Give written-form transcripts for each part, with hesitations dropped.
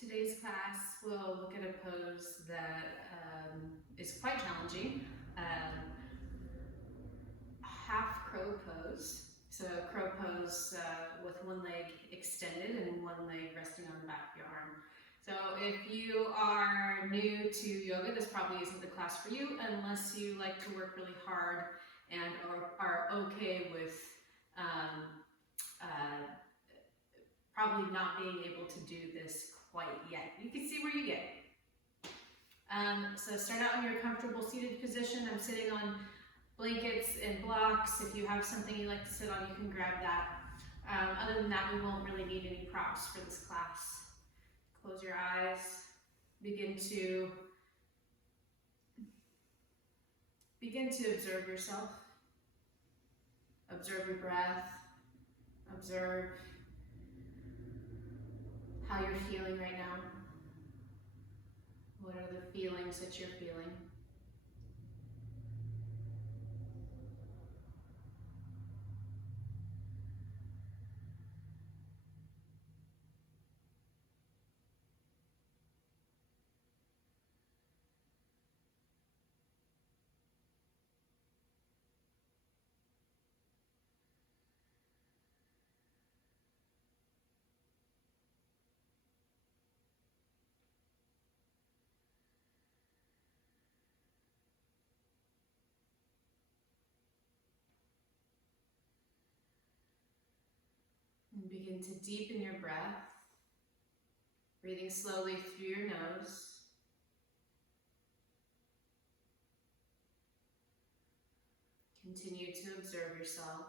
Today's class will look at a pose that is quite challenging. Half crow pose. So a crow pose with one leg extended and one leg resting on the back of your arm. So if you are new to yoga, this probably isn't the class for you unless you like to work really hard and are okay with probably not being able to do this quite yet. You can see where you get. So start out in your comfortable seated position. I'm sitting on blankets and blocks. If you have something you like to sit on, you can grab that. Other than that, we won't really need any props for this class. Close your eyes. Begin to observe yourself. Observe your breath. Observe how you're feeling right now. What are the feelings that you're feeling? And begin to deepen your breath, breathing slowly through your nose. Continue to observe yourself.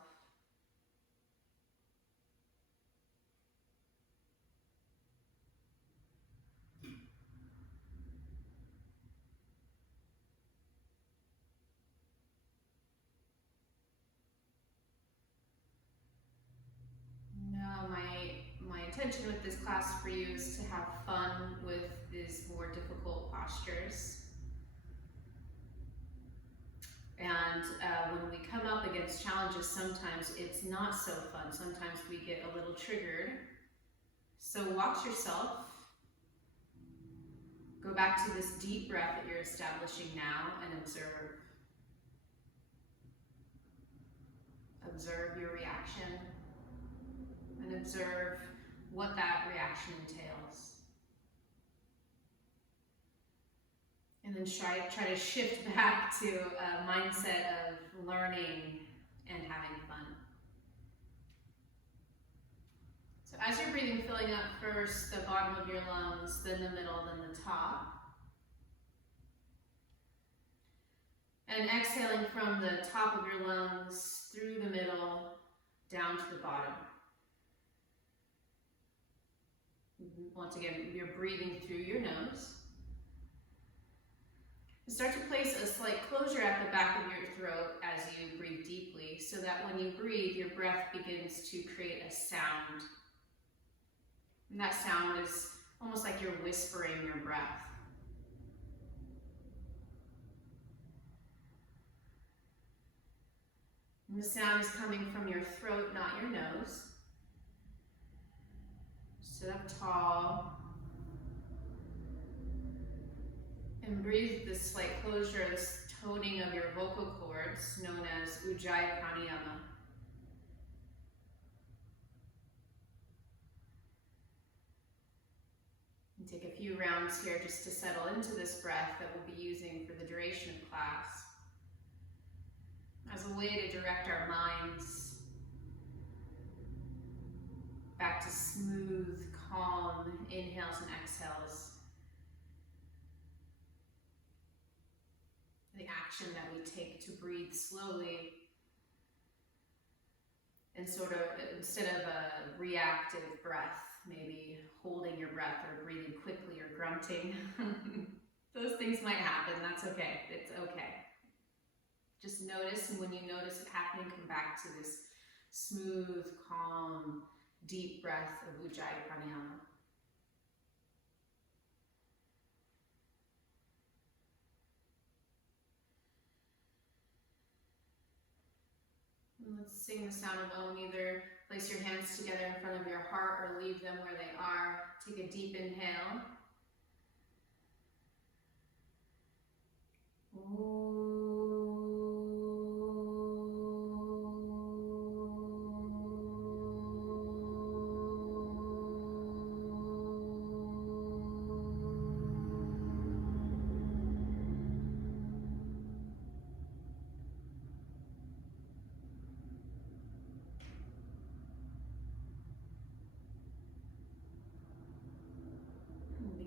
Now, my intention with this class for you is to have fun with these more difficult postures. And when we come up against challenges, sometimes it's not so fun. Sometimes we get a little triggered. So watch yourself. Go back to this deep breath that you're establishing now and observe. Observe your reaction and observe what that reaction entails. And then try to shift back to a mindset of learning and having fun. So as you're breathing, filling up first the bottom of your lungs, then the middle, then the top. And exhaling from the top of your lungs, through the middle, down to the bottom. Once again, you're breathing through your nose. Start to place a slight closure at the back of your throat as you breathe deeply, so that when you breathe, your breath begins to create a sound. And that sound is almost like you're whispering your breath. And the sound is coming from your throat, not your nose. Sit up tall. And breathe this slight closure, this toning of your vocal cords, known as Ujjayi Pranayama. And take a few rounds here just to settle into this breath that we'll be using for the duration of class, as a way to direct our minds back to smooth, calm inhales and exhales. The action that we take to breathe slowly and sort of, instead of a reactive breath, maybe holding your breath or breathing quickly or grunting. Those things might happen, that's okay, it's okay. Just notice, and when you notice it happening, come back to this smooth, calm, deep breath of Ujjayi Pranayama. Let's sing the sound of Om either Place your hands together in front of your heart or leave them where they are. Take a deep inhale.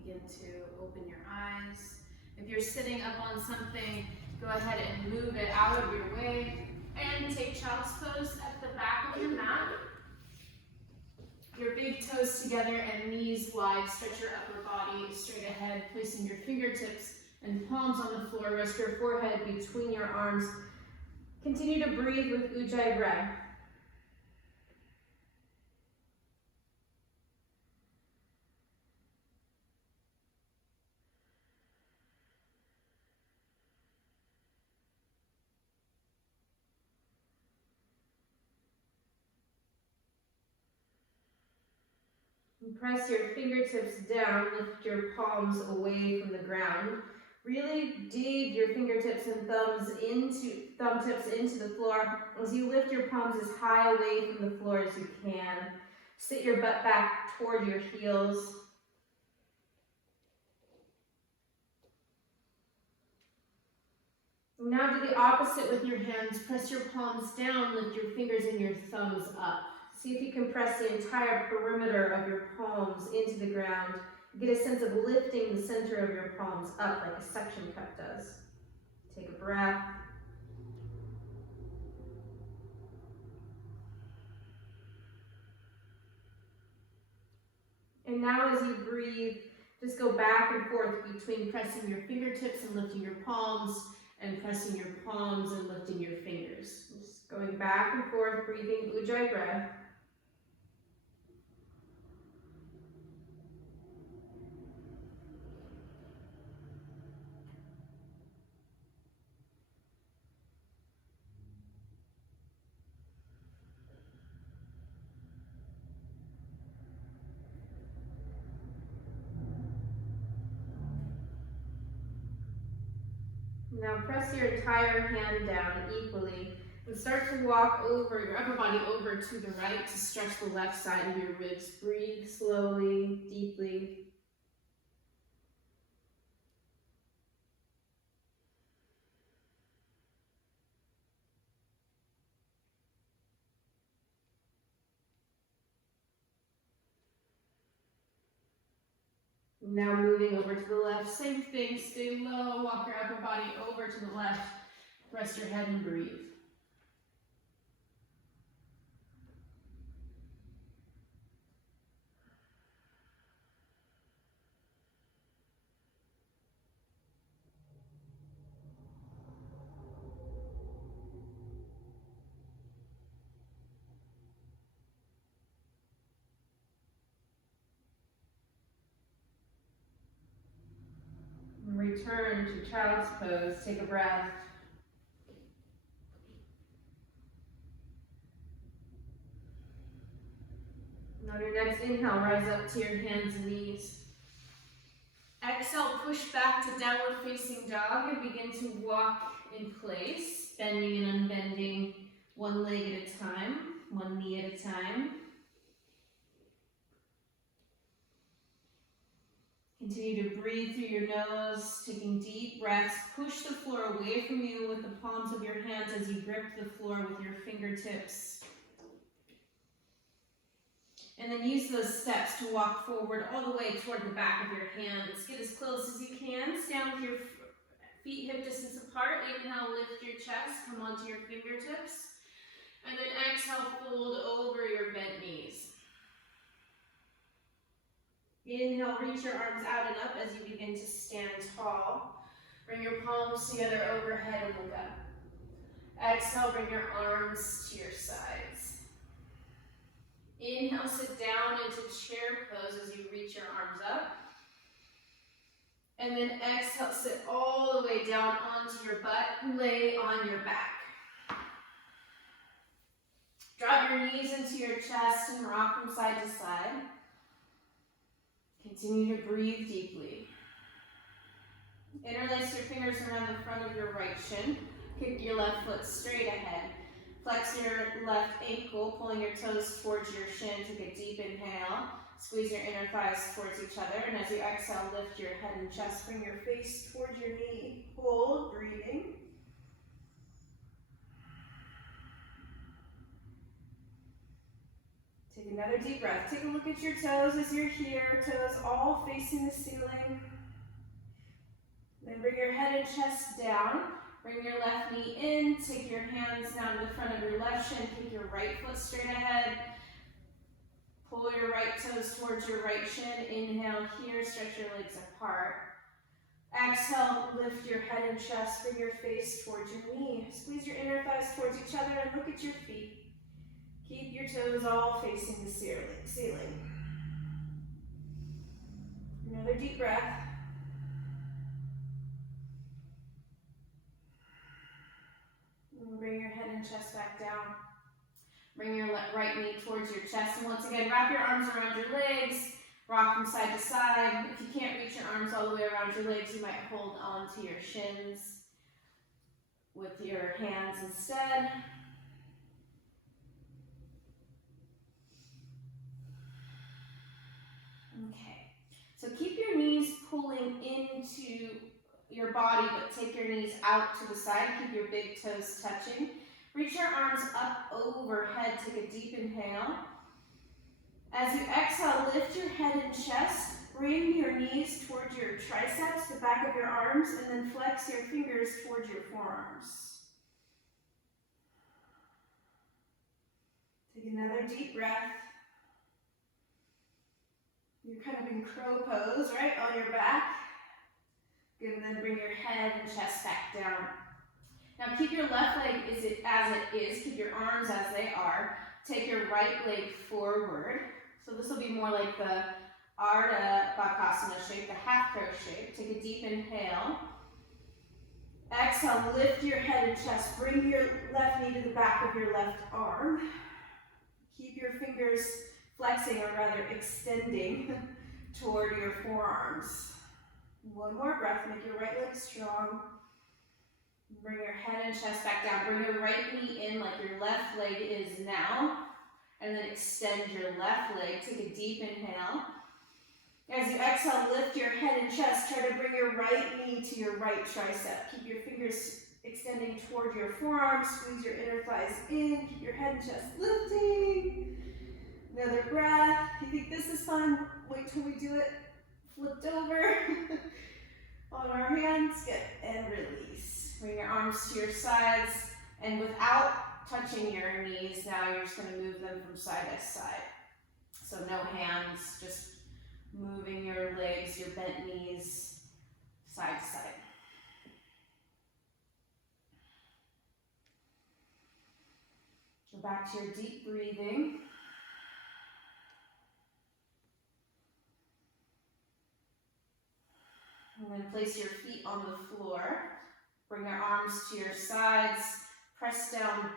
Begin to open your eyes. If you're sitting up on something, go ahead and move it out of your way and take child's pose at the back of your mat. Your big toes together and knees wide. Stretch your upper body straight ahead, placing your fingertips and palms on the floor. Rest your forehead between your arms. Continue to breathe with Ujjayi breath. Press your fingertips down, lift your palms away from the ground. Really dig your fingertips and thumb tips into the floor as you lift your palms as high away from the floor as you can. Sit your butt back toward your heels. Now do the opposite with your hands. Press your palms down, lift your fingers and your thumbs up. See if you can press the entire perimeter of your palms into the ground. Get a sense of lifting the center of your palms up like a suction cup does. Take a breath. And now as you breathe, just go back and forth between pressing your fingertips and lifting your palms, and pressing your palms and lifting your fingers. Just going back and forth, breathing Ujjayi breath. Now press your entire hand down equally and start to walk over your upper body over to the right to stretch the left side of your ribs. Breathe slowly, deeply. Now moving over to the left, same thing, stay low, walk your upper body over to the left, rest your head and breathe. Return to child's pose, take a breath. On your next inhale, rise up to your hands and knees. Exhale, push back to downward facing dog and begin to walk in place, bending and unbending one leg at a time, one knee at a time. Continue to breathe through your nose, taking deep breaths. Push the floor away from you with the palms of your hands as you grip the floor with your fingertips. And then use those steps to walk forward all the way toward the back of your hands. Get as close as you can. Stand with your feet hip distance apart. Inhale, lift your chest, come onto your fingertips. And then exhale, fold over your bent knees. Inhale, reach your arms out and up as you begin to stand tall. Bring your palms together overhead and look up. Exhale, bring your arms to your sides. Inhale, sit down into chair pose as you reach your arms up. And then exhale, sit all the way down onto your butt, lay on your back. Drop your knees into your chest and rock from side to side. Continue to breathe deeply. Interlace your fingers around the front of your right shin. Kick your left foot straight ahead. Flex your left ankle, pulling your toes towards your shin. Take a deep inhale. Squeeze your inner thighs towards each other. And as you exhale, lift your head and chest. Bring your face towards your knee. Hold, breathing. Take another deep breath. Take a look at your toes as you're here. Toes all facing the ceiling. Then bring your head and chest down. Bring your left knee in. Take your hands down to the front of your left shin. Kick your right foot straight ahead. Pull your right toes towards your right shin. Inhale here. Stretch your legs apart. Exhale. Lift your head and chest. Bring your face towards your knee. Squeeze your inner thighs towards each other and look at your feet. Keep your toes all facing the ceiling. Another deep breath. And bring your head and chest back down. Bring your right knee towards your chest. And once again, wrap your arms around your legs. Rock from side to side. If you can't reach your arms all the way around your legs, you might hold on to your shins with your hands instead. Okay, so keep your knees pulling into your body, but take your knees out to the side. Keep your big toes touching. Reach your arms up overhead. Take a deep inhale. As you exhale, lift your head and chest. Bring your knees towards your triceps, the back of your arms, and then flex your fingers towards your forearms. Take another deep breath. You're kind of in crow pose, right, on your back. Good, and then bring your head and chest back down. Now keep your left leg as it is. Keep your arms as they are. Take your right leg forward. So this will be more like the Ardha Bakasana shape, the half crow shape. Take a deep inhale. Exhale, lift your head and chest. Bring your left knee to the back of your left arm. Keep your fingers flexing, or rather extending, toward your forearms. One more breath, make your right leg strong. Bring your head and chest back down. Bring your right knee in like your left leg is now. And then extend your left leg. Take a deep inhale. As you exhale, lift your head and chest. Try to bring your right knee to your right tricep. Keep your fingers extending toward your forearms. Squeeze your inner thighs in. Keep your head and chest lifting. Another breath. If you think this is fun, wait till we do it flipped over on our hands. Good. And release. Bring your arms to your sides, and without touching your knees, now you're just going to move them from side to side. So no hands, just moving your legs, your bent knees, side to side. Go back to your deep breathing. And then place your feet on the floor. Bring your arms to your sides. Press down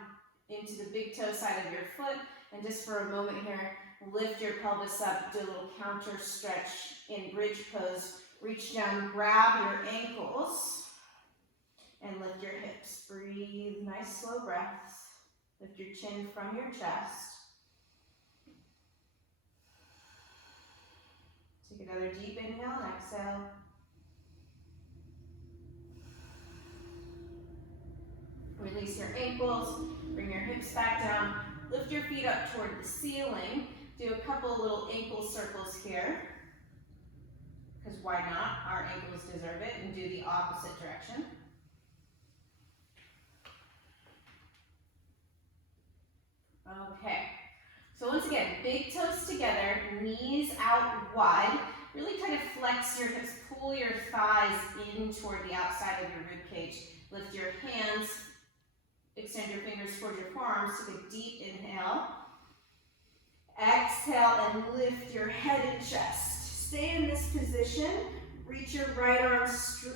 into the big toe side of your foot. And just for a moment here, lift your pelvis up. Do a little counter stretch in bridge pose. Reach down, grab your ankles, and lift your hips. Breathe, nice slow breaths. Lift your chin from your chest. Take another deep inhale and exhale. Release your ankles, bring your hips back down, lift your feet up toward the ceiling. Do a couple little ankle circles here, because why not? Our ankles deserve it. And do the opposite direction. Okay, so once again, big toes together, knees out wide. Really kind of flex your hips, pull your thighs in toward the outside of your rib cage. Lift your hands. Extend your fingers towards your forearms. Take a deep inhale. Exhale and lift your head and chest. Stay in this position. Reach your right arm,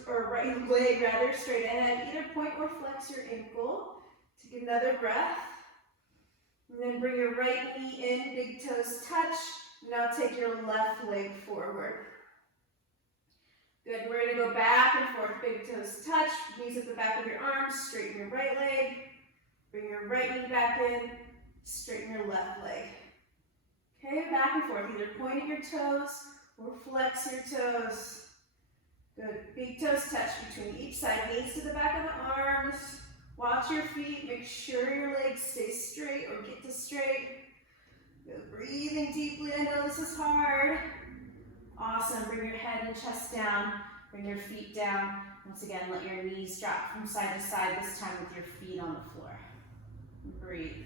or right leg rather, straight ahead. Either point or flex your ankle. Take another breath. And then bring your right knee in, big toes touch. Now take your left leg forward. Good, we're gonna go back and forth, big toes touch, knees at the back of your arms, straighten your right leg, bring your right knee back in, straighten your left leg. Okay, back and forth, either point at your toes or flex your toes. Good, big toes touch between each side, knees to the back of the arms. Watch your feet, make sure your legs stay straight or get to straight. Good, breathing deeply, I know this is hard. Awesome, bring your head and chest down, bring your feet down. Once again, let your knees drop from side to side, this time with your feet on the floor. Breathe.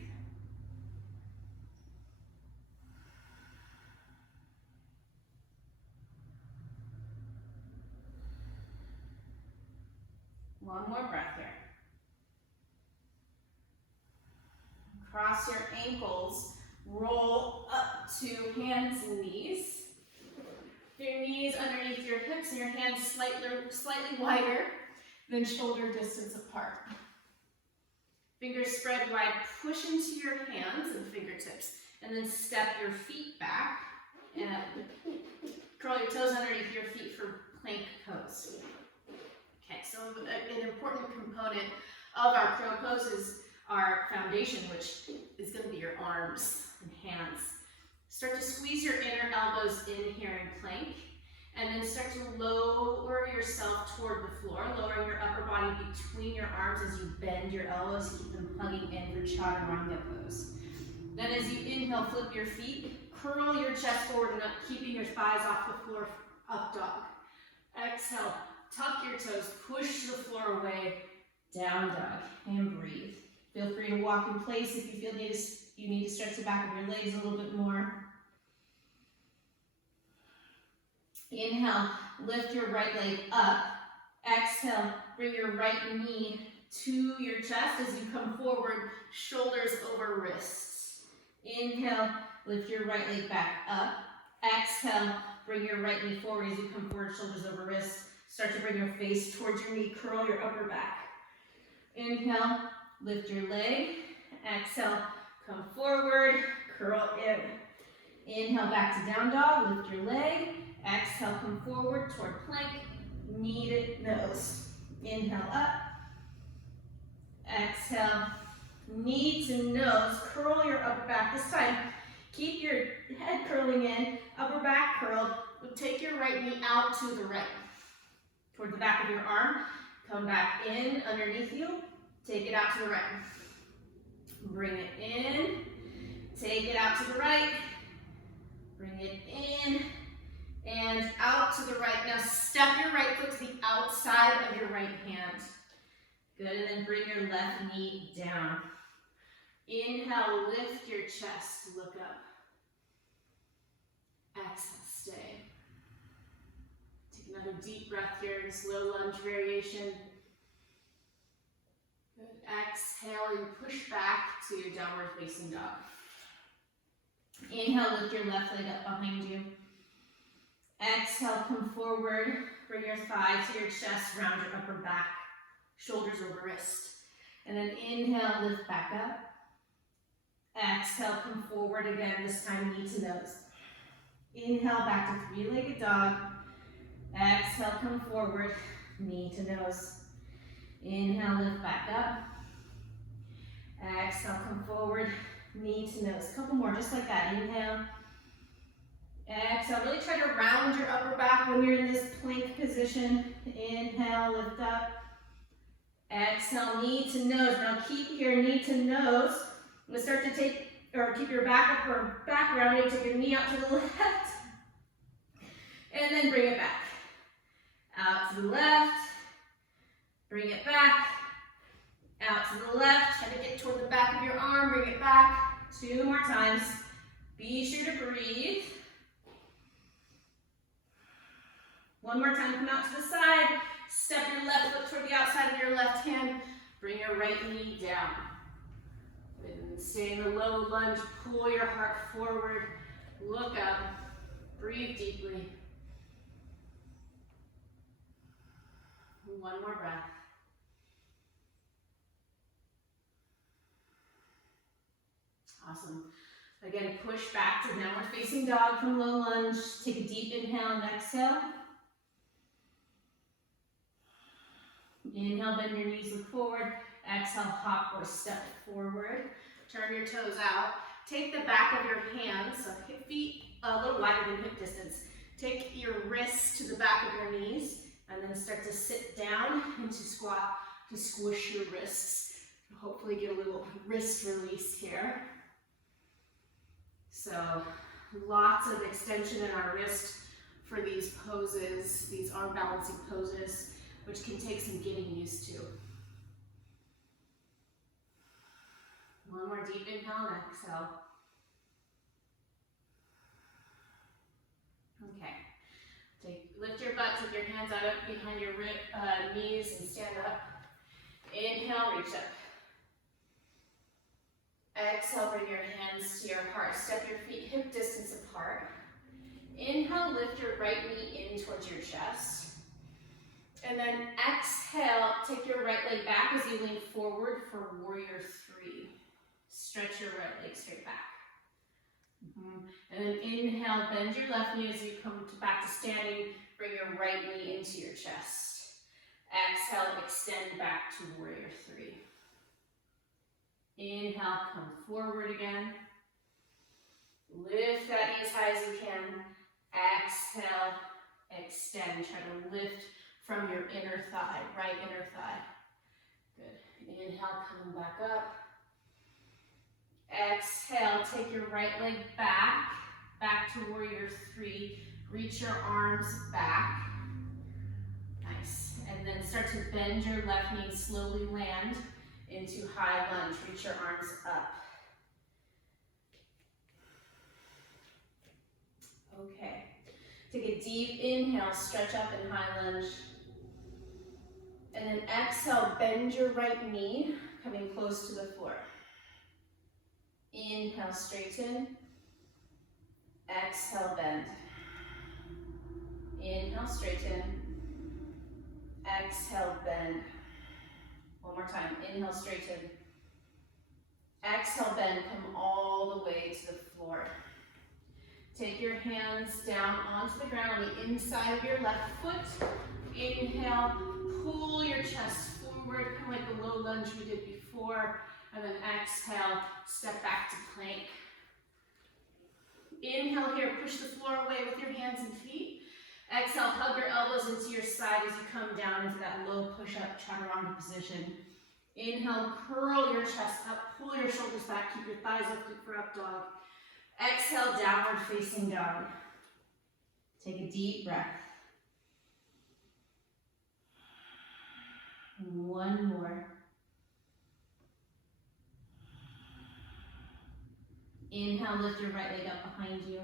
One more breath here. Cross your ankles, roll up to hands and knees. Your knees underneath your hips and your hands slightly wider than shoulder distance apart. Fingers spread wide, push into your hands and fingertips, and then step your feet back and curl your toes underneath your feet for plank pose. Okay, so an important component of our crow pose is our foundation, which is going to be your arms and hands. Start to squeeze your inner elbows in here in plank, and then start to lower yourself toward the floor, lowering your upper body between your arms as you bend your elbows, keep them plugging in for chaturanga pose. Then as you inhale, flip your feet, curl your chest forward and up, keeping your thighs off the floor, up dog. Exhale, tuck your toes, push the floor away, down dog, and breathe. Feel free to walk in place if you feel you need to stretch the back of your legs a little bit more. Inhale, lift your right leg up. Exhale, bring your right knee to your chest as you come forward, shoulders over wrists. Inhale, lift your right leg back up. Exhale, bring your right knee forward as you come forward, shoulders over wrists. Start to bring your face towards your knee, curl your upper back. Inhale, lift your leg. Exhale, come forward, curl in. Inhale, back to down dog, lift your leg. Exhale, come forward toward plank, knee to nose. Inhale up. Exhale, knee to nose, curl your upper back. This time, keep your head curling in, upper back curled. Take your right knee out to the right, toward the back of your arm. Come back in underneath you. Take it out to the right. Bring it in. Take it out to the right. Bring it in. And out to the right. Now step your right foot to the outside of your right hand. Good, and then bring your left knee down. Inhale, lift your chest, look up. Exhale, stay. Take another deep breath here in slow lunge variation. Good, exhaling, push back to your downward facing dog. Inhale, lift your left leg up behind you. Exhale, come forward, bring your thigh to your chest, round your upper back, shoulders over wrist. And then inhale, lift back up. Exhale, come forward again, this time knee to nose. Inhale, back to three-legged dog. Exhale, come forward, knee to nose. Inhale, lift back up. Exhale, come forward, knee to nose. A couple more, just like that. Inhale. Exhale, really try to round your upper back when you're in this plank position. Inhale, lift up. Exhale, knee to nose. Now keep your knee to nose. I'm going to start to keep your back up or back rounded. Take your knee out to the left. And then bring it back. Out to the left. Bring it back. Out to the left. Try to get toward the back of your arm. Bring it back. 2 more times. Be sure to breathe. One more time, come out to the side. Step your left foot toward the outside of your left hand. Bring your right knee down. And stay in the low lunge. Pull your heart forward. Look up. Breathe deeply. One more breath. Awesome. Again, push back to downward facing dog from low lunge. Take a deep inhale and exhale. Inhale, bend your knees, look forward. Exhale, hop or step forward. Turn your toes out. Take the back of your hands, so hip feet a little wider than hip distance. Take your wrists to the back of your knees, and then start to sit down into squat to squish your wrists. Hopefully get a little wrist release here. So lots of extension in our wrist for these poses, these arm balancing poses, which can take some getting used to. One more deep inhale and exhale. Okay. Lift your butt, take your hands out up behind your knees and stand up. Inhale, reach up. Exhale, bring your hands to your heart. Step your feet hip distance apart. Inhale, lift your right knee in towards your chest. And then exhale, take your right leg back as you lean forward for warrior three. Stretch your right leg straight back. And then inhale, bend your left knee as you come back to standing. Bring your right knee into your chest. Exhale, extend back to warrior three. Inhale, come forward again. Lift that knee as high as you can. Exhale, extend. Try to lift from your inner thigh, right inner thigh. Good. Inhale, coming back up. Exhale, take your right leg back to warrior three. Reach your arms back. Nice. And then start to bend your left knee, slowly land into high lunge. Reach your arms up. Okay. Take a deep inhale, stretch up in high lunge. And then exhale, bend your right knee, coming close to the floor. Inhale, straighten. Exhale, bend. Inhale, straighten. Exhale, bend. One more time. Inhale, straighten. Exhale, bend. Come all the way to the floor. Take your hands down onto the ground on the inside of your left foot. Inhale, pull your chest forward, kind of like the low lunge we did before. And then exhale, step back to plank. Inhale here, push the floor away with your hands and feet. Exhale, hug your elbows into your side as you come down into that low push-up chaturanga position. Inhale, curl your chest up, pull your shoulders back, keep your thighs up for up dog. Exhale, downward facing dog. Take a deep breath. One more. Inhale, lift your right leg up behind you.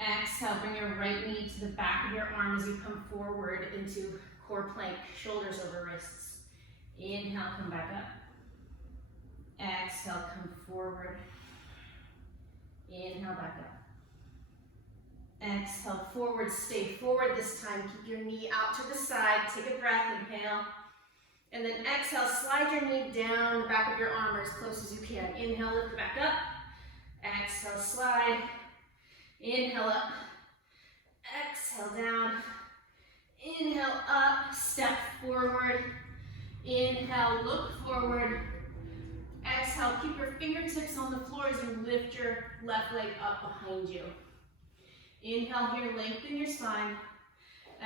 Exhale, bring your right knee to the back of your arm as you come forward into core plank, shoulders over wrists. Inhale, come back up. Exhale, come forward. Inhale, back up. Exhale, forward, stay forward this time. Keep your knee out to the side. Take a breath, inhale. And then exhale, slide your knee down the back of your arm as close as you can. Inhale, lift it back up. Exhale, slide. Inhale up. Exhale, down. Inhale up, step forward. Inhale, look forward. Exhale, keep your fingertips on the floor as you lift your left leg up behind you. Inhale here, lengthen your spine.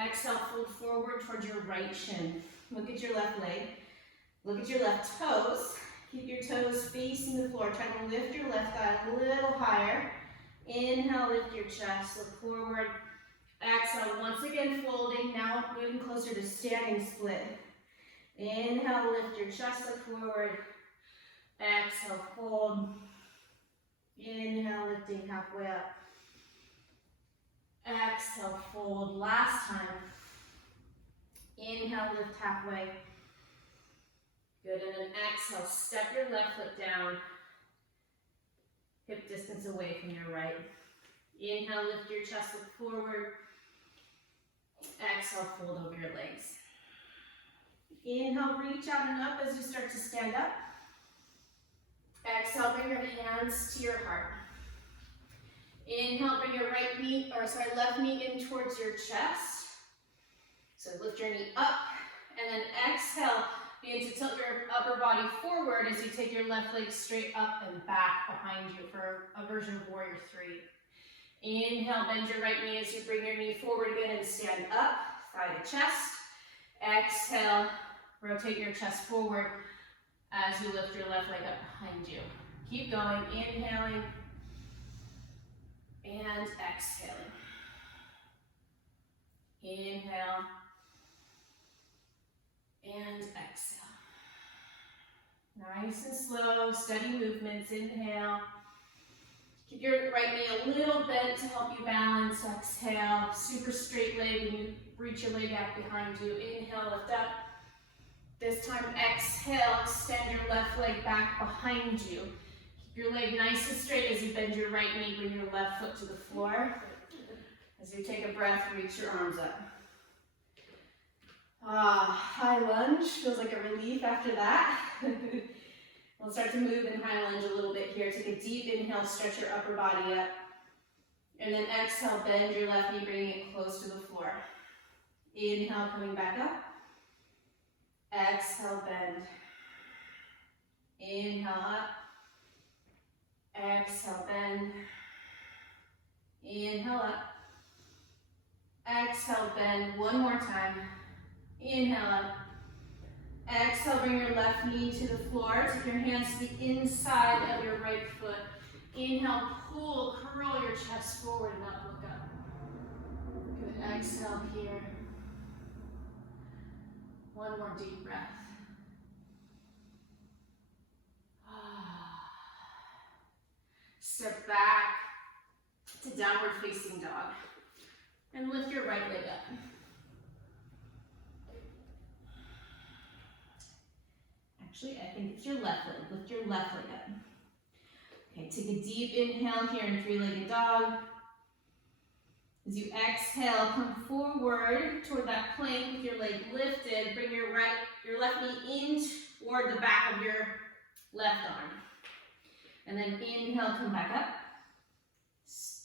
Exhale, fold forward towards your right shin. Look at your left leg. Look at your left toes. Keep your toes facing the floor. Try to lift your left thigh a little higher. Inhale, lift your chest, look forward. Exhale, once again folding, now moving closer to standing split. Inhale, lift your chest, look forward. Exhale, fold. Inhale, lifting halfway up. Exhale, fold. Last time. Inhale, lift halfway. Good, and then exhale, step your left foot down. Hip distance away from your right. Inhale, lift your chest, look forward. Exhale, fold over your legs. Inhale, reach out and up as you start to stand up. Exhale, bring your hands to your heart. Inhale, bring your left knee in towards your chest. So lift your knee up, and then exhale, begin to tilt your upper body forward as you take your left leg straight up and back behind you for a version of Warrior 3. Inhale, bend your right knee as you bring your knee forward again and stand up, thigh to chest. Exhale, rotate your chest forward as you lift your left leg up behind you. Keep going, inhaling and exhaling. Inhale and exhale. Nice and slow, steady movements. Inhale. Keep your right knee a little bent to help you balance. Exhale. Super straight leg when you reach your leg out behind you. Inhale, lift up. This time, exhale, extend your left leg back behind you. Keep your leg nice and straight as you bend your right knee, bring your left foot to the floor. As you take a breath, reach your arms up. High lunge, feels like a relief after that. We'll start to move in high lunge a little bit here. Take a deep inhale, stretch your upper body up. And then exhale, bend your left knee, bringing it close to the floor. Inhale, coming back up. Exhale, bend. Inhale, up. Exhale, bend. Inhale, up. Exhale, bend. One more time. Inhale, up. Exhale, bring your left knee to the floor. Take your hands to the inside of your right foot. Inhale, pull, curl your chest forward and up, look up. Good, exhale here. One more deep breath. Step back to downward facing dog. And lift your right leg up. Actually, I think it's your left leg. Lift your left leg up. Okay, take a deep inhale here in three-legged dog. As you exhale, come forward toward that plank with your leg lifted. Bring your left knee in toward the back of your left arm. And then inhale, come back up.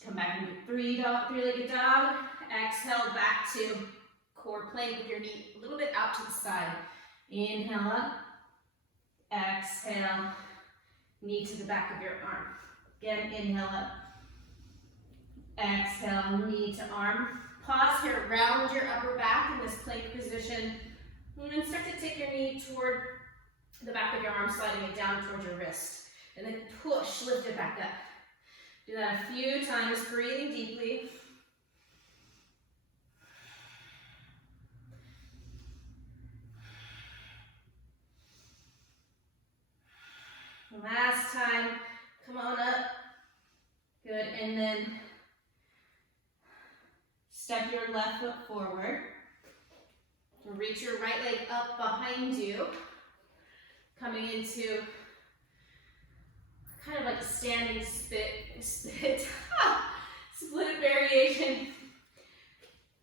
Come back into three-legged dog. Exhale, back to core plank with your knee a little bit out to the side. Inhale up. Exhale, knee to the back of your arm. Again, inhale up. Exhale, knee to arm. Pause here, round your upper back in this plank position. And then start to take your knee toward the back of your arm, sliding it down towards your wrist. And then push, lift it back up. Do that a few times, breathing deeply. Last time, come on up. Good, and then step your left foot forward. Reach your right leg up behind you. Coming into kind of like a standing split variation.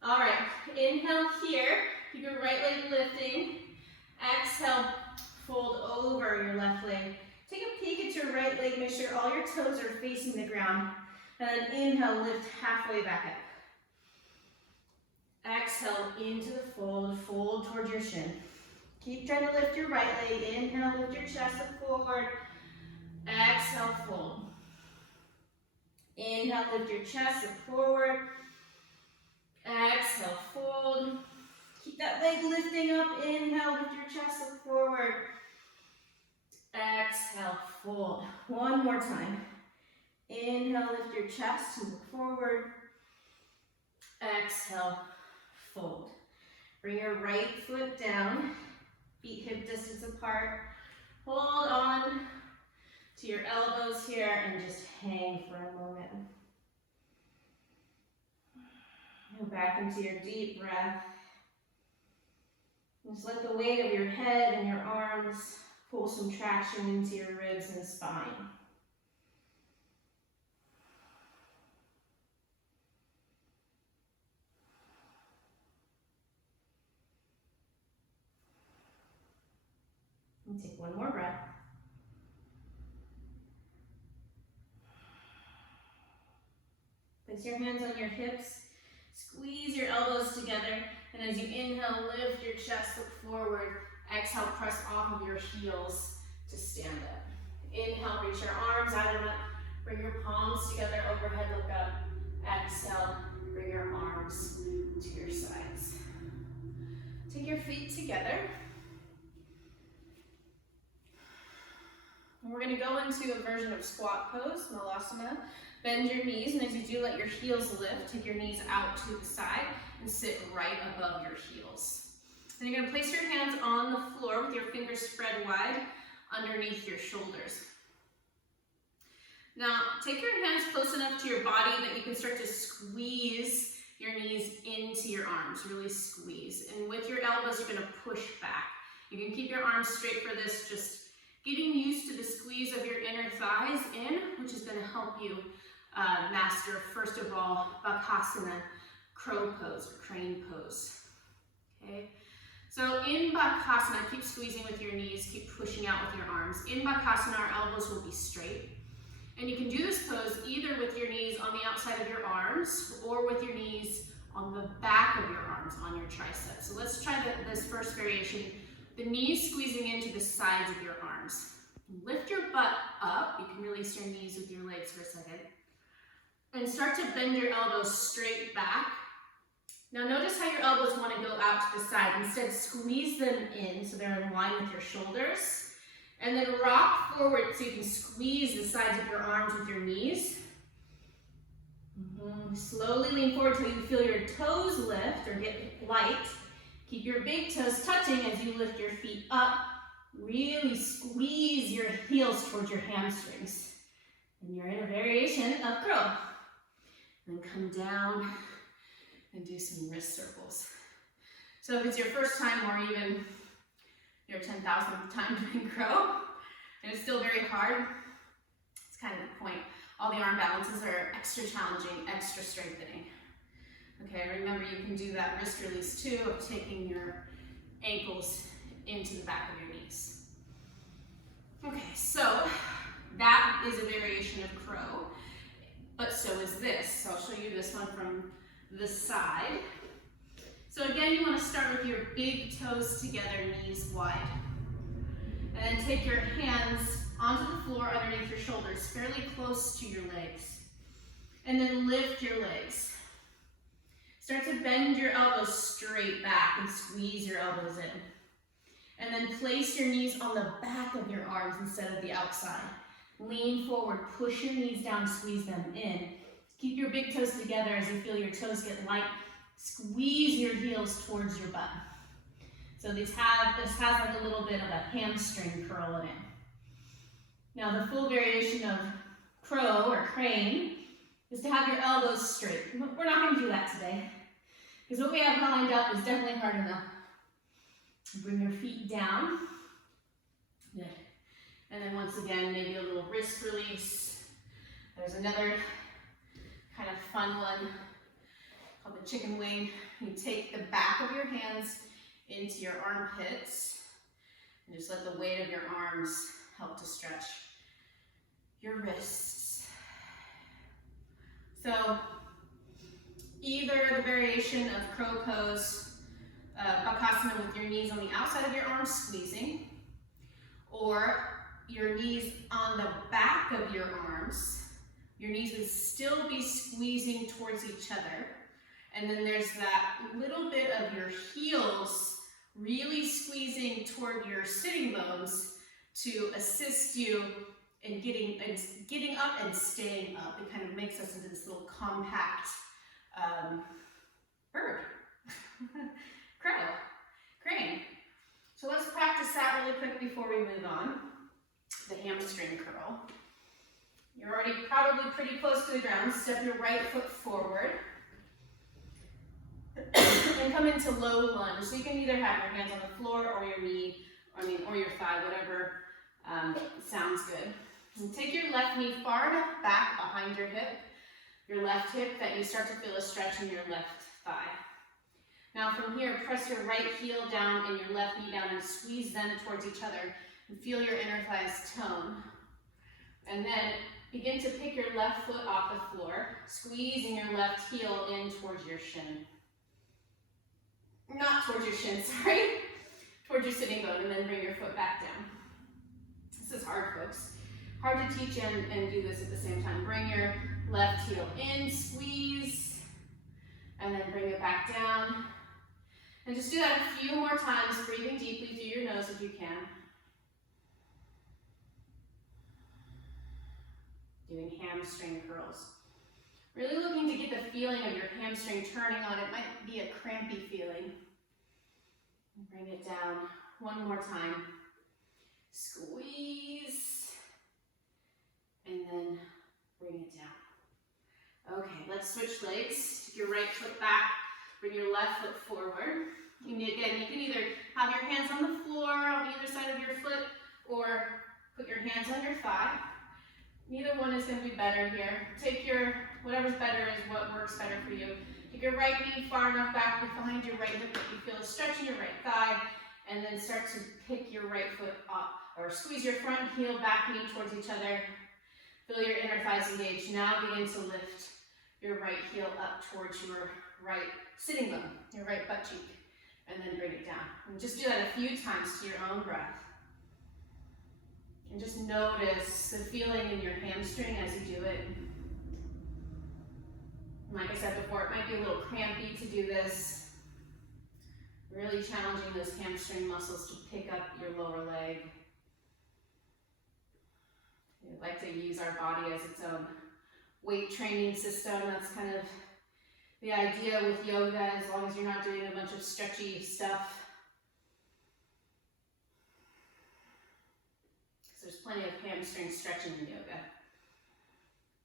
All right, inhale here. Keep your right leg lifting. Exhale, fold over your left leg. Take a peek at your right leg, make sure all your toes are facing the ground. And then inhale, lift halfway back up. Exhale, into the fold, fold towards your shin. Keep trying to lift your right leg. Inhale, lift your chest up forward. Exhale, fold. Inhale, lift your chest up forward. Exhale, fold. Keep that leg lifting up. Inhale, lift your chest up forward. Exhale, fold. One more time. Inhale, lift your chest and look forward. Exhale, fold. Bring your right foot down, feet hip distance apart. Hold on to your elbows here and just hang for a moment. Go back into your deep breath. Just let the weight of your head and your arms pull some traction into your ribs and spine. And take one more breath. Place your hands on your hips, squeeze your elbows together, and as you inhale, lift your chest, look forward. Exhale, press off of your heels to stand up. Inhale, reach your arms out and up. Bring your palms together, overhead, look up. Exhale, bring your arms to your sides. Take your feet together. And we're going to go into a version of squat pose, Malasana. Bend your knees, and as you do, let your heels lift. Take your knees out to the side and sit right above your heels. Then you're going to place your hands on the floor with your fingers spread wide underneath your shoulders. Now, take your hands close enough to your body that you can start to squeeze your knees into your arms, really squeeze. And with your elbows, you're going to push back. You can keep your arms straight for this, just getting used to the squeeze of your inner thighs in, which is going to help you master, first of all, Bakasana, crow pose, or crane pose. Okay? So in Bakasana, keep squeezing with your knees, keep pushing out with your arms. In Bakasana, our elbows will be straight. And you can do this pose either with your knees on the outside of your arms or with your knees on the back of your arms, on your triceps. So let's try this first variation. The knees squeezing into the sides of your arms. Lift your butt up. You can release your knees with your legs for a second. And start to bend your elbows straight back. Now notice how your elbows want to go out to the side. Instead, squeeze them in so they're in line with your shoulders. And then rock forward so you can squeeze the sides of your arms with your knees. Slowly lean forward till you feel your toes lift or get light. Keep your big toes touching as you lift your feet up. Really squeeze your heels towards your hamstrings. And you're in a variation of crow. And then come down and do some wrist circles. So if it's your first time or even your 10,000th time doing crow, and it's still very hard, it's kind of the point. All the arm balances are extra challenging, extra strengthening. Okay, remember you can do that wrist release too, of taking your ankles into the back of your knees. Okay, so that is a variation of crow, but so is this. So I'll show you this one from the side. So again, you want to start with your big toes together, knees wide. And then take your hands onto the floor underneath your shoulders, fairly close to your legs. And then lift your legs. Start to bend your elbows straight back and squeeze your elbows in. And then place your knees on the back of your arms instead of the outside. Lean forward, push your knees down, squeeze them in. Keep your big toes together as you feel your toes get light. Squeeze your heels towards your butt. So this has like a little bit of a hamstring curl in it. Now the full variation of crow or crane is to have your elbows straight. We're not going to do that today, because what we have lined up is definitely hard enough. Bring your feet down. Good. And then once again, maybe a little wrist release. There's another kind of fun one called the chicken wing. You take the back of your hands into your armpits and just let the weight of your arms help to stretch your wrists. So either the variation of crow pose, Bakasana with your knees on the outside of your arms squeezing, or your knees on the back of your arms. Your knees would still be squeezing towards each other. And then there's that little bit of your heels really squeezing toward your sitting bones to assist you in getting up and staying up. It kind of makes us into this little compact bird. Crow. Crane. So let's practice that really quick before we move on. The hamstring curl. You're already probably pretty close to the ground. Step your right foot forward. And come into low lunge. So you can either have your hands on the floor or your knee, or your thigh, whatever sounds good. And take your left knee far enough back behind your left hip, that you start to feel a stretch in your left thigh. Now from here, press your right heel down and your left knee down and squeeze them towards each other and feel your inner thighs tone. And then Begin to pick your left foot off the floor, squeezing your left heel in towards your shin. Not towards your shin, sorry. Towards your sitting bone, and then bring your foot back down. This is hard, folks. Hard to teach and do this at the same time. Bring your left heel in, squeeze, and then bring it back down. And just do that a few more times, breathing deeply through your nose if you can. Doing hamstring curls. Really looking to get the feeling of your hamstring turning on. It might be a crampy feeling. Bring it down one more time. Squeeze, and then bring it down. Okay, let's switch legs. Take your right foot back, bring your left foot forward. Again, you can either have your hands on the floor on either side of your foot, or put your hands on your thigh. Neither one is going to be better here. Take your, whatever's better is what works better for you. Take your right knee far enough back behind your right hip that you feel a stretch in your right thigh, and then start to pick your right foot up, or squeeze your front heel, back knee towards each other. Feel your inner thighs engaged. Now begin to lift your right heel up towards your right sitting bone, your right butt cheek, and then bring it down. And just do that a few times to your own breath. And just notice the feeling in your hamstring as you do it. Like I said before, it might be a little crampy to do this. Really challenging those hamstring muscles to pick up your lower leg. We like to use our body as its own weight training system. That's kind of the idea with yoga, as long as you're not doing a bunch of stretchy stuff. There's plenty of hamstring stretching in yoga.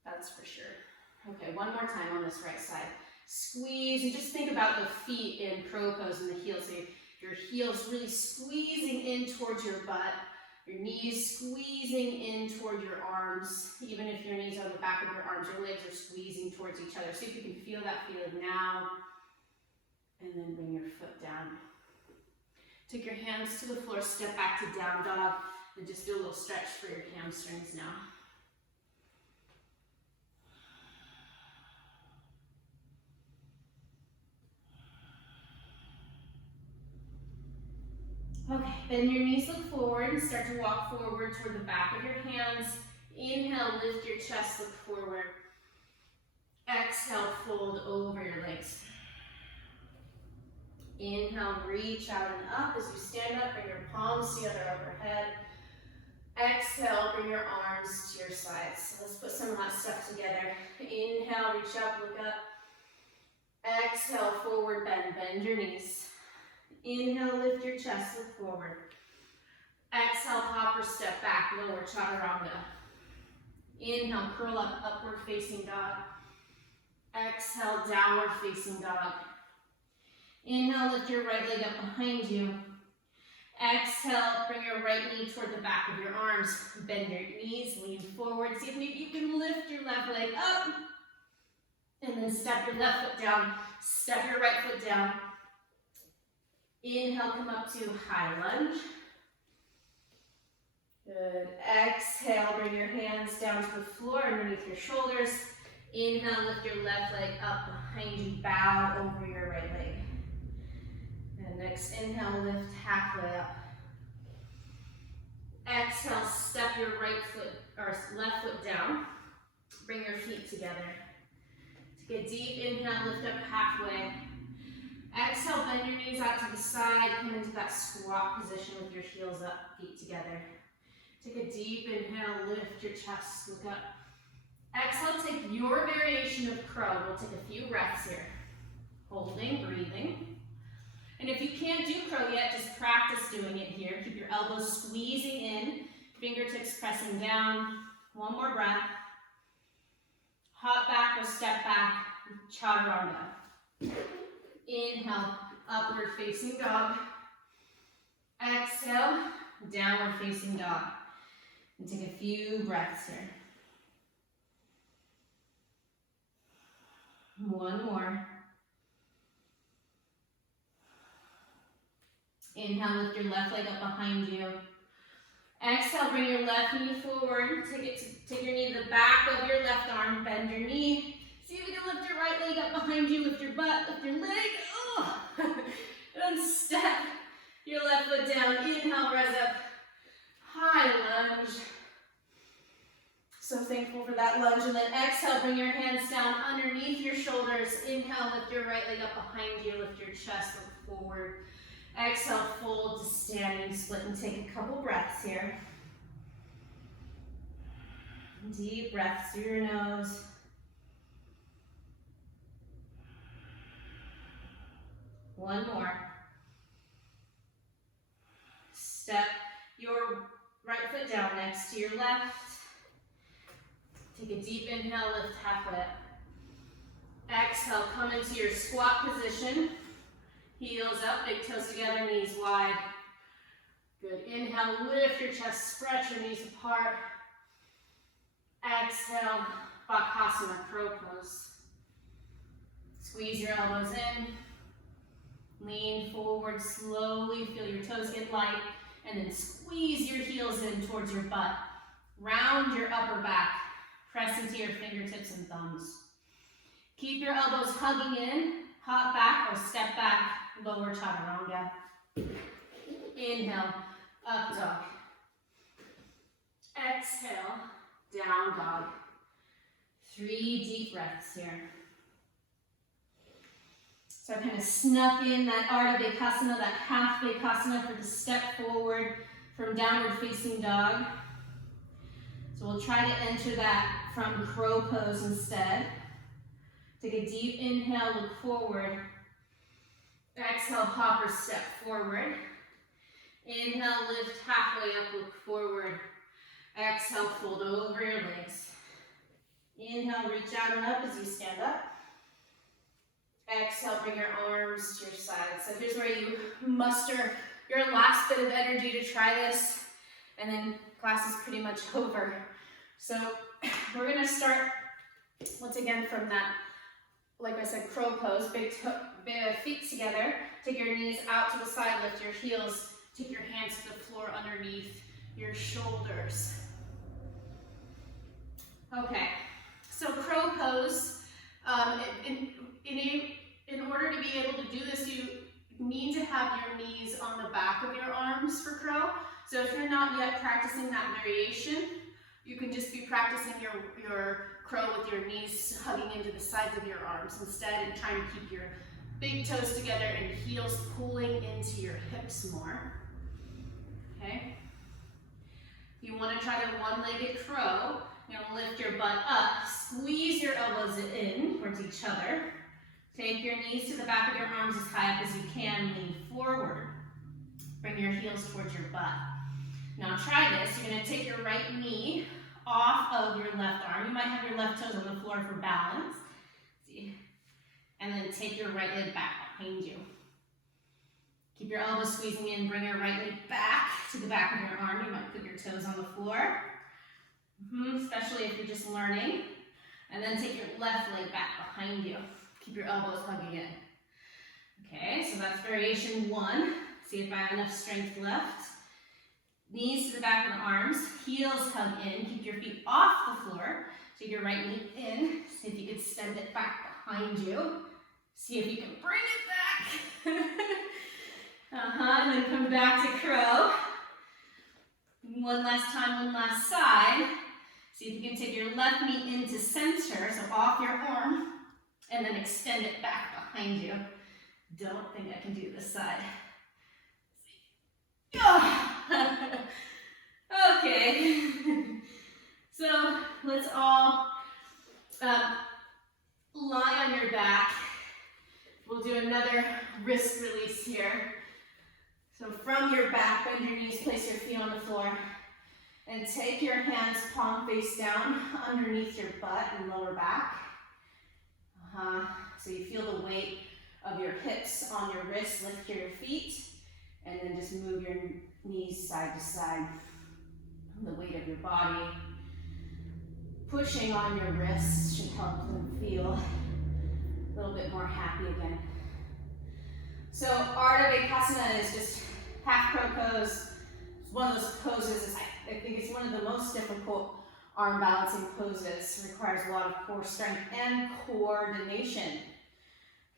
That's for sure. Okay, one more time on this right side. Squeeze, and just think about the feet in crow pose and the heels. So your heels really squeezing in towards your butt. Your knees squeezing in toward your arms. Even if your knees are on the back of your arms, your legs are squeezing towards each other. See if you can feel that feeling now. And then bring your foot down. Take your hands to the floor, step back to down dog. And just do a little stretch for your hamstrings now. Okay, bend your knees, look forward, and start to walk forward toward the back of your hands. Inhale, lift your chest, look forward. Exhale, fold over your legs. Inhale, reach out and up. As you stand up, bring your palms together overhead. Exhale, bring your arms to your sides. So let's put some of that stuff together. Inhale, reach up, look up. Exhale, forward bend, bend your knees. Inhale, lift your chest, look forward. Exhale, hop or step back, lower chaturanga. Inhale, curl up, upward facing dog. Exhale, downward facing dog. Inhale, lift your right leg up behind you. Exhale, bring your right knee toward the back of your arms. Bend your knees, lean forward. See if maybe you can lift your left leg up. And then step your left foot down. Step your right foot down. Inhale, come up to high lunge. Good. Exhale, bring your hands down to the floor underneath your shoulders. Inhale, lift your left leg up behind you. Bow over your right leg. And next inhale, lift halfway up. Exhale, step your right foot or left foot down. Bring your feet together. Take a deep inhale, lift up halfway. Exhale, bend your knees out to the side. Come into that squat position with your heels up, feet together. Take a deep inhale, lift your chest, look up. Exhale, take your variation of crow. We'll take a few breaths here. Holding, breathing. And if you can't do crow yet, just practice doing it here. Keep your elbows squeezing in, fingertips pressing down. One more breath. Hop back or step back, chaturanga. Inhale, upward facing dog. Exhale, downward facing dog. And take a few breaths here. One more. Inhale, lift your left leg up behind you. Exhale, bring your left knee forward. Take your knee to the back of your left arm. Bend your knee. See if you can lift your right leg up behind you. Lift your butt, lift your leg. Oh. And step your left foot down. Inhale, rise up. High lunge. So thankful for that lunge. And then exhale, bring your hands down underneath your shoulders. Inhale, lift your right leg up behind you. Lift your chest, look forward. Exhale, fold to standing split and take a couple breaths here. Deep breaths through your nose. One more. Step your right foot down next to your left. Take a deep inhale, lift halfway up. Exhale, come into your squat position. Heels up, big toes together, knees wide. Good. Inhale, lift your chest, stretch your knees apart. Exhale, Bakasana, crow pose. Squeeze your elbows in. Lean forward slowly, feel your toes get light, and then squeeze your heels in towards your butt. Round your upper back, press into your fingertips and thumbs. Keep your elbows hugging in, hop back or step back, lower chaturanga. Inhale, up dog. Exhale, down dog. 3 deep breaths here. So I kind of snuck in that Ardha Bakasana, that half Bakasana for the step forward from downward facing dog. So we'll try to enter that from crow pose instead. Take a deep inhale, look forward. Exhale, hopper step forward. Inhale, lift halfway up, look forward. Exhale, fold over your legs. Inhale, reach out and up as you stand up. Exhale, bring your arms to your sides. So here's where you muster your last bit of energy to try this, and then class is pretty much over. So we're gonna start once again from that, like I said, crow pose, big feet together. Take your knees out to the side, lift your heels, take your hands to the floor underneath your shoulders. Okay, so crow pose, in order to be able to do this, you need to have your knees on the back of your arms for crow. So if you're not yet practicing that variation, you can just be practicing your crow with your knees hugging into the sides of your arms instead, and trying to keep your big toes together and heels pulling into your hips more. Okay? If you want to try the one-legged crow, you're going to lift your butt up, squeeze your elbows in towards each other. Take your knees to the back of your arms as high up as you can, lean forward. Bring your heels towards your butt. Now try this. You're going to take your right knee off of your left arm. You might have your left toes on the floor for balance. See? And then take your right leg back behind you. Keep your elbows squeezing in. Bring your right leg back to the back of your arm. You might put your toes on the floor, especially if you're just learning. And then take your left leg back behind you. Keep your elbows hugging in. Okay, so that's variation 1. See if I have enough strength left. Knees to the back of the arms, heels hug in. Keep your feet off the floor. Take your right knee in. See if you can extend it back behind you. See if you can bring it back. And then come back to crow. One last time, one last side. See if you can take your left knee into center, so off your arm, and then extend it back behind you. Don't think I can do this side. Okay. So let's all lie on your back. We'll do another wrist release here. So from your back, bend your knees, place your feet on the floor, and take your hands palm face down underneath your butt and lower back. So you feel the weight of your hips on your wrists. Lift your feet, and then just move your knees side to side. The weight of your body pushing on your wrists should help them feel a little bit more happy again. So Ardha Bakasana is just half crow pose. It's one of those poses, it's like I think it's one of the most difficult arm balancing poses. It requires a lot of core strength and coordination.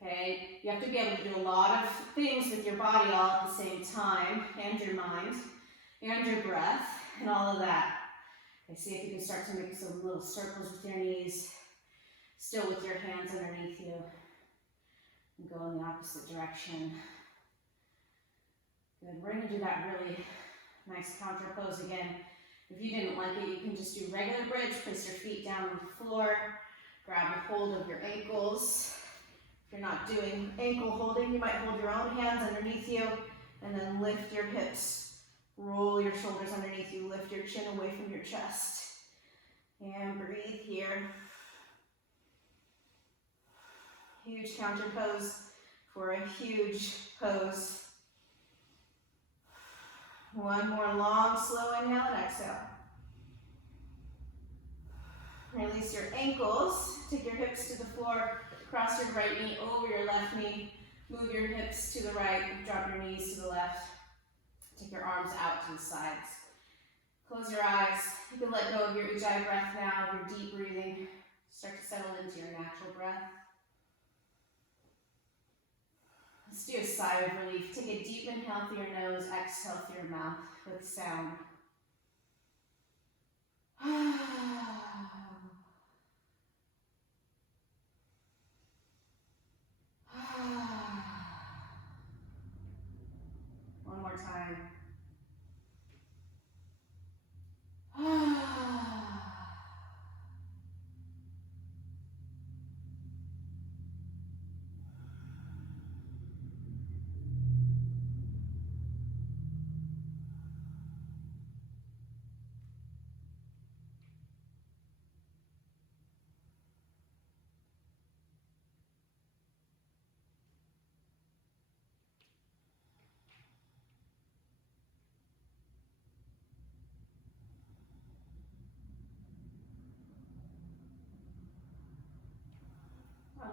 Okay, you have to be able to do a lot of things with your body all at the same time, and your mind, and your breath, and all of that. Okay, see if you can start to make some little circles with your knees, still with your hands underneath you, and go in the opposite direction. Good, we're gonna do that really nice counter pose again. If you didn't like it, you can just do regular bridge, place your feet down on the floor, grab a hold of your ankles. If you're not doing ankle holding, you might hold your own hands underneath you, and then lift your hips, roll your shoulders underneath you, lift your chin away from your chest. And breathe here. Huge counter pose for a huge pose. One more long, slow inhale and exhale. Release your ankles, take your hips to the floor, cross your right knee over your left knee, move your hips to the right, drop your knees to the left. Take your arms out to the sides. Close your eyes. You can let go of your Ujjayi breath now, your deep breathing. Start to settle into your natural breath. Let's do a sigh of relief. Take a deep inhale through your nose, exhale through your mouth with sound. One more time.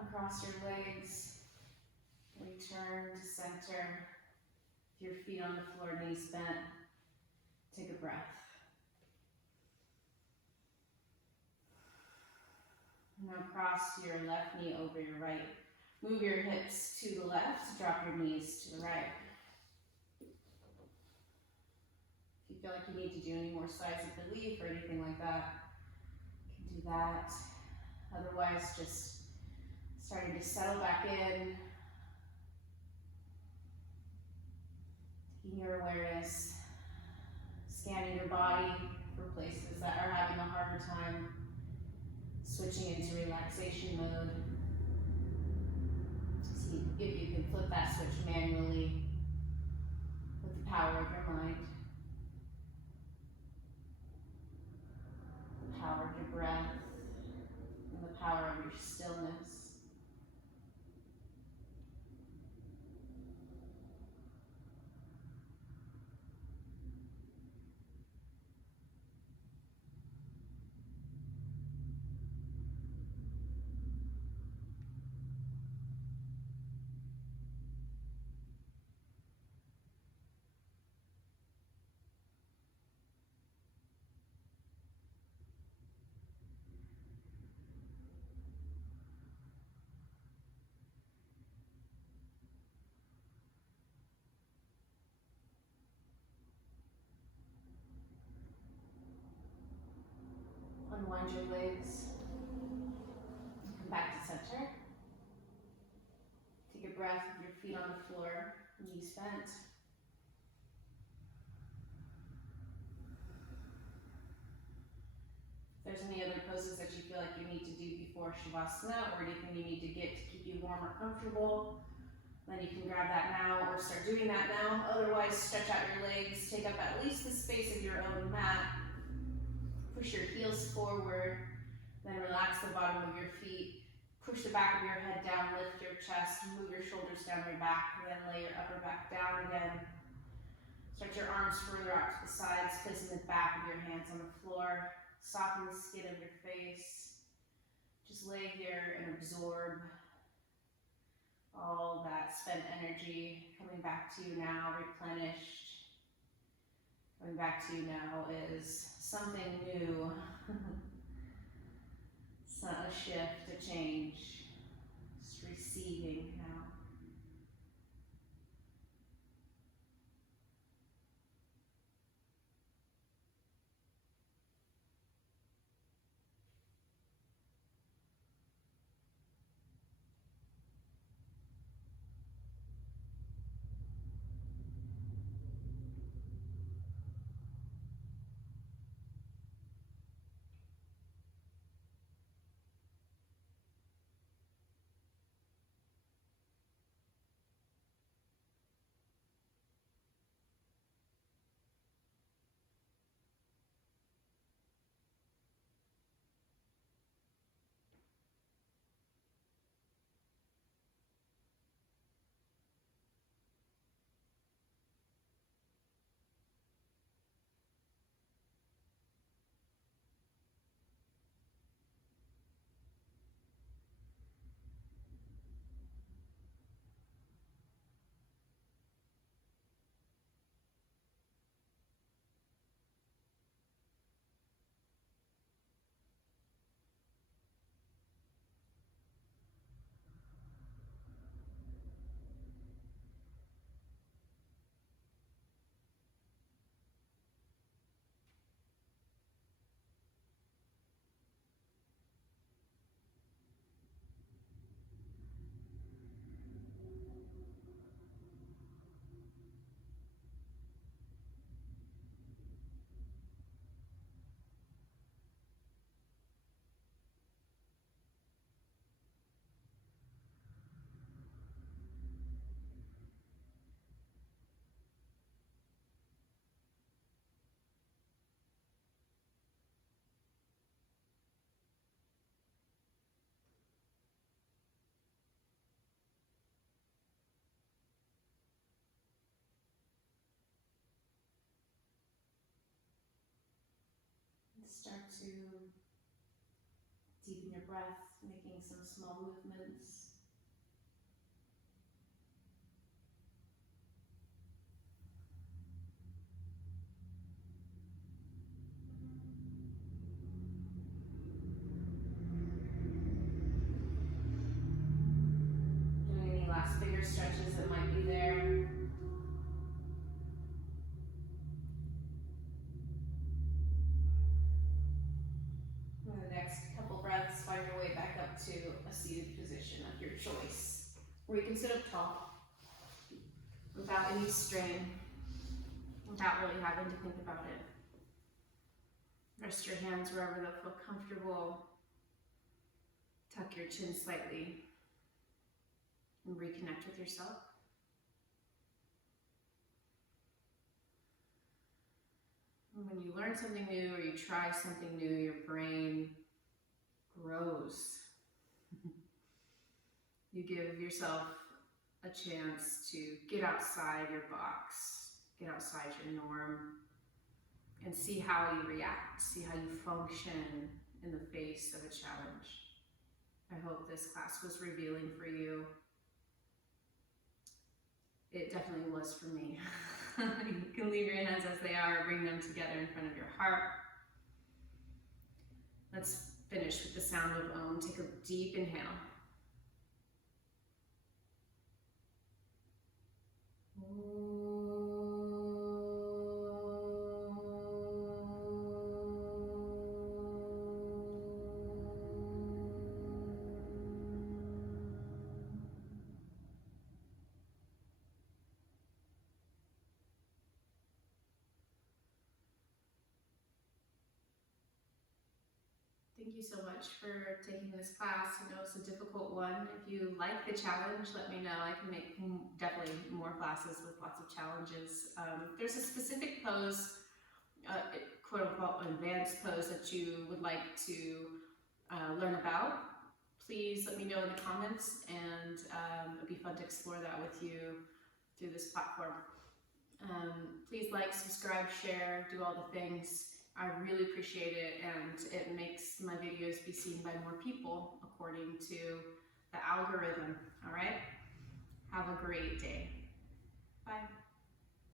Uncross your legs, return to center, with your feet on the floor, knees bent. Take a breath. Now cross your left knee over your right. Move your hips to the left, drop your knees to the right. If you feel like you need to do any more sighs of relief or anything like that, you can do that. Otherwise, just starting to settle back in. Taking your awareness, scanning your body for places that are having a harder time, switching into relaxation mode. See if you can flip that switch manually with the power of your mind, the power of your breath, and the power of your stillness. Unwind your legs. Come back to center. Take a breath with your feet on the floor, knees bent. If there's any other poses that you feel like you need to do before Shavasana, or anything you need to get to keep you warm or comfortable, then you can grab that now or start doing that now. Otherwise, stretch out your legs, take up at least the space of your own mat. Push your heels forward, then relax the bottom of your feet. Push the back of your head down, lift your chest, move your shoulders down your back, then lay your upper back down again. Stretch your arms further out to the sides, placing the back of your hands on the floor. Soften the skin of your face. Just lay here and absorb all that spent energy coming back to you now, replenished. Coming back to you now is something new. It's not a shift, a change. Just receiving now. Start to deepen your breath, making some small movements. Doing any last bigger stretches that might be there. The next couple breaths, find your way back up to a seated position of your choice, where you can sit up tall without any strain, without really having to think about it. Rest your hands wherever they'll feel comfortable. Tuck your chin slightly and reconnect with yourself. And when you learn something new or you try something new, your brain grows. You give yourself a chance to get outside your box, get outside your norm, and see how you react, see how you function in the face of a challenge. I hope this class was revealing for you. It definitely was for me. You can leave your hands as they are, bring them together in front of your heart. Let's finish with the sound of Om. Take a deep inhale. Thank you so much for taking this class. I know it's a difficult one. If you like the challenge, let me know. I can make definitely more classes with lots of challenges. There's a specific pose, quote unquote advanced pose that you would like to learn about. Please let me know in the comments, and it'd be fun to explore that with you through this platform. Please like, subscribe, share, do all the things. I really appreciate it, and it makes my videos be seen by more people according to the algorithm. All right? Have a great day. Bye.